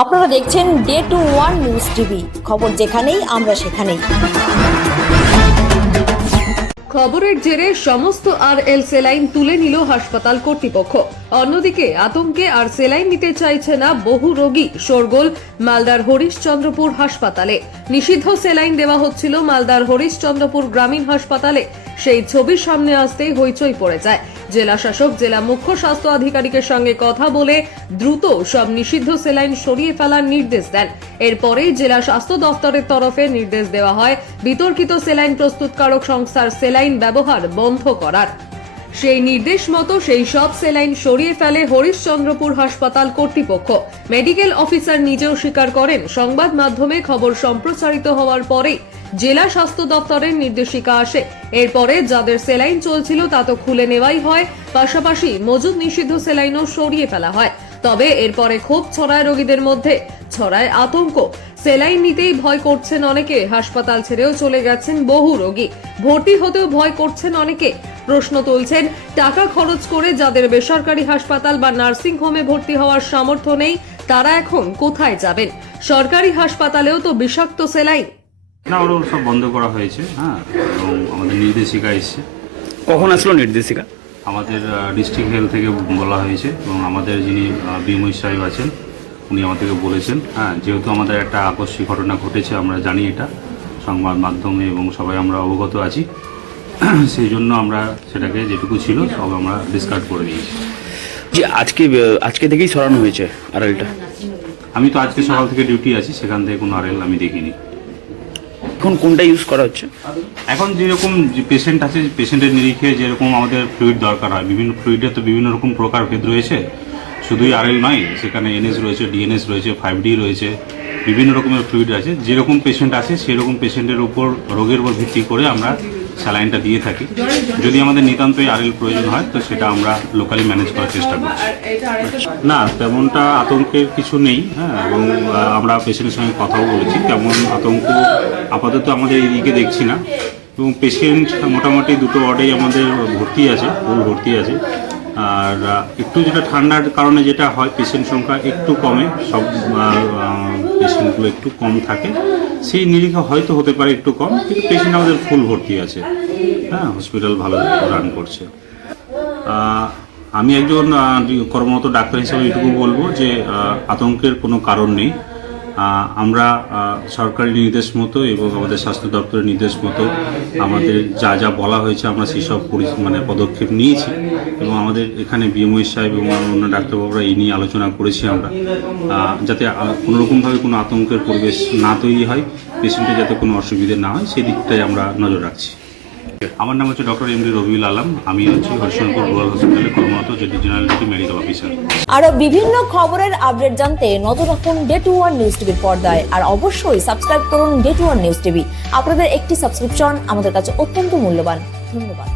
আপনারা দেখছেন day two one news TV, খবর যেখানেই আমরা সেখানেই। খবরের জেরে সমস্ত আরএল সেলাইন তুলে নিল হাসপাতাল কর্তৃপক্ষ। অন্যদিকে আতঙ্কে আর সেলাইন নিতে চাইছে না বহু রোগী। শোরগোল মালদার হরিশচন্দ্রপুর হাসপাতালে। নিষিদ্ধ সেলাইন দেওয়া হচ্ছিল মালদার হরিশচন্দ্রপুর গ্রামীণ হাসপাতালে। সেই ছবির সামনে আসতেই হইচই পড়ে যায়। জেলা শাসক জেলা মুখ্য স্বাস্থ্য আধিকারিকের সঙ্গে কথা বলে দ্রুত সব নিষিদ্ধ সেলাইন সরিয়ে ফেলার নির্দেশ দেন। এরপরেই জেলা স্বাস্থ্য দফতরের তরফে নির্দেশ দেওয়া হয় বিতর্কিত সেলাইন প্রস্তুতকারক সংস্থার সেলাইন ব্যবহার বন্ধ করার। সেই নির্দেশ মতো সেই সব সেলাইন সরিয়ে ফেলে হরিশচন্দ্রপুর হাসপাতাল কর্তৃপক্ষ। মেডিকেল অফিসার নিজেও স্বীকার করেন, সংবাদ মাধ্যমে খবর সম্প্রচারিত হওয়ার পরেই জেলা স্বাস্থ্য দপ্তরের নির্দেশিকা আসে। এরপরে যাদের সেলাইন চলছিল তা তো খুলে নেওয়াই হয়, পাশাপাশি মজুদ নিষিদ্ধ সেলাইনও সরিয়ে ফেলা হয়। তবে এরপরে ক্ষোভ ছড়ায় রোগীদের মধ্যে, ছড়ায় আতঙ্ক। সেলাইন নিতেই ভয় করছেন অনেকে, হাসপাতাল ছেড়েও চলে গেছেন বহু রোগী। ভর্তি হতেও ভয় করছেন অনেকে। প্রশ্ন তুলছেন, টাকা খরচ করে যাদের বেসরকারি হাসপাতাল বা নার্সিং হোমে ভর্তি হওয়ার সামর্থ্য নেই, তারা এখন কোথায় যাবেন? সরকারি হাসপাতালেও তো বিষাক্ত সেলাইন। না, ওরা সব বন্ধ করা হয়েছে। হ্যাঁ, এবং আমাদের নির্দেশিকা এসছে। কখন আসলো নির্দেশিকা? আমাদের ডিস্ট্রিক্ট হেলথ থেকে বলা হয়েছে এবং আমাদের যিনি বিময় সাহেব আছেন উনি আমাদেরকে বলেছেন। হ্যাঁ, যেহেতু আমাদের একটা আকস্মিক ঘটনা ঘটেছে, আমরা জানি এটা সংবাদ মাধ্যমে এবং সবাই আমরা অবগত আছি, সেই জন্য আমরা সেটাকে যেটুকু ছিল সব আমরা ডিসকার্ড করে দিয়েছি। যে আজকে থেকেই সরানো হয়েছে আরএলটা? আমি তো আজকে সকাল থেকে ডিউটি আছি, সেখান থেকে কোনো আরএল আমি দেখিনি। এখন কোনটা ইউজ করা হচ্ছে? এখন যেরকম পেশেন্ট আছে, পেশেন্টের নিরিখে যেরকম আমাদের ফ্লুইড দরকার হয়, বিভিন্ন ফ্লুইডের তো বিভিন্ন রকম প্রকারভেদ রয়েছে, শুধুই আরএল নয়, সেখানে এনএস রয়েছে, ডিএনএস রয়েছে, 5D রয়েছে, বিভিন্ন রকমের ফ্লুইড আছে। যেরকম পেশেন্ট আছে সেরকম পেশেন্টের উপর, রোগের উপর ভিত্তি করে আমরা স্যালাইনটা দিয়ে থাকি। যদি আমাদের নিতান্তই আরএল প্রয়োজন হয় তো সেটা আমরা লোকালি ম্যানেজ করার চেষ্টা করছি। না, তেমনটা আতঙ্কের কিছু নেই। হ্যাঁ, এবং আমরা পেশেন্টের সঙ্গে কথাও বলেছি, তেমন আতঙ্ক আপাতত আমাদের এইদিকে দেখছি না। এবং পেশেন্ট মোটামুটি দুটো ওয়ার্ডেই আমাদের ভর্তি আছে, ফুল ভর্তি আছে। আর একটু যেটা ঠান্ডার কারণে যেটা হয়, পেশেন্ট সংখ্যা একটু কমে, সব পেশেন্টগুলো একটু কম থাকে, সেই নিরিখে হয়তো হতে পারে একটু কম, কিন্তু পেশেন্ট আমাদের ফুল ভর্তি আছে। হ্যাঁ, হসপিটাল ভালো রান করছে। আমি একজন কর্মরত ডাক্তার হিসেবে এটুকু বলবো যে আতঙ্কের কোনো কারণ নেই। আমরা সরকারি নির্দেশ মতো এবং আমাদের স্বাস্থ্য দপ্তরের নির্দেশ মতো আমাদের যা যা বলা হয়েছে আমরা সেই সব পদক্ষেপ নিয়েছি। এবং আমাদের এখানে বিএমওই সাহেব এবং অন্য ডাক্তারবাবুরা এই নিয়ে আলোচনা করেছি আমরা, যাতে কোনোরকমভাবে কোনো আতঙ্কের পরিবেশ না তৈরি হয়, পেশেন্টের যাতে কোনো অসুবিধে না হয়, সেই দিকটাই আমরা নজর রাখছি। আমার নাম হচ্ছে ডক্টর এমডি রবিউল আলম। আমি হচ্ছি হরিশচন্দ্রপুর রুরাল হসপিটালে কর্মরত জেনারেল ডিউটি মেডিকেল অফিসার। আরো বিভিন্ন খবরের আপডেট জানতে নজর রাখুন ডে টু ওয়ান নিউজ টিভির পর্দায়। আর অবশ্যই সাবস্ক্রাইব করুন day two one news TV. আপনাদের একটি সাবস্ক্রিপশন আমাদের কাছে অত্যন্ত মূল্যবান। ধন্যবাদ।